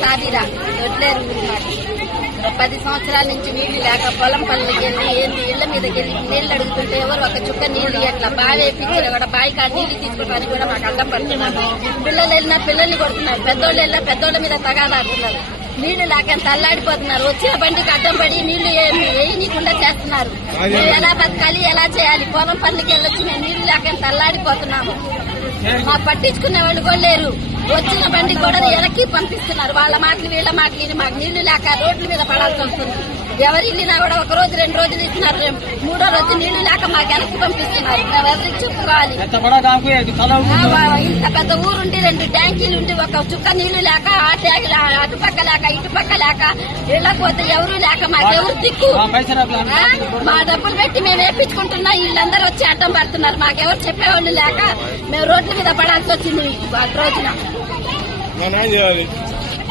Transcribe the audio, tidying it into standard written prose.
సాదిరా దొడ్లేరు ఊరు మాది. 10 సంవత్సరాల నుంచి నీళ్లు లేక పొలం పనులకి వెళ్ళి ఏంది ఇళ్ల మీదకి వెళ్ళి నీళ్లు అడుగుతుంటే ఎవరు ఒక చుక్క నీళ్లు అట్లా బావి వేయించిన కూడా బావి కాడ నీళ్లు తీసుకోవడానికి కూడా మాకు అడ్డం పడుతున్నారు. పిల్లలు వెళ్ళినా పిల్లల్ని కొడుతున్నారు, పెద్దోళ్ళు వెళ్ళినా పెద్దోళ్ళ మీద తగాదాడుతున్నారు. నీళ్లు లేక ఎంత అల్లాడిపోతున్నారు. వచ్చిన బండికి అడ్డం పడి నీళ్లు వేయనీయకుండా చేస్తున్నారు. మేము ఎలా బతకాలి, ఎలా చేయాలి? పొలం పనులకి వెళ్ళొచ్చి మేము నీళ్లు లేక ఎంత అల్లాడిపోతున్నాము. మాకు పట్టించుకునే వాళ్ళు కూడా లేరు. వచ్చిన బండి కూడా వెనక్కి పంపిస్తున్నారు. వాళ్ళ మాటలు వీళ్ళ మాటలు మాకు నీళ్లు లేక రోడ్ల మీద పడాల్సి వస్తుంది. ఎవరు వెళ్ళినా కూడా 1 రోజు 2 రోజులు ఇస్తున్నారు. 3వ రోజు నీళ్లు లేక మాకు వెనక్కి పంపిస్తున్నారు. మేము ఎవరికి చెప్పుకోవాలి? ఇంత పెద్ద ఊరుండి 2 ట్యాంకీలు ఉండి ఒక చుక్క నీళ్లు లేక ఆ ట్యాంకులు అటుపక్క లేక ఇటుపక్క లేక వెళ్ళకపోతే ఎవరు లేక మాకెవరు దిక్కు? మా డబ్బులు పెట్టి మేము వేయించుకుంటున్నా, వీళ్ళందరూ వచ్చి అడ్డం పడుతున్నారు. మాకెవరు చెప్పేవాళ్ళు లేక మేము రోడ్ల మీద పడాల్సి వచ్చింది ఆ రోజున.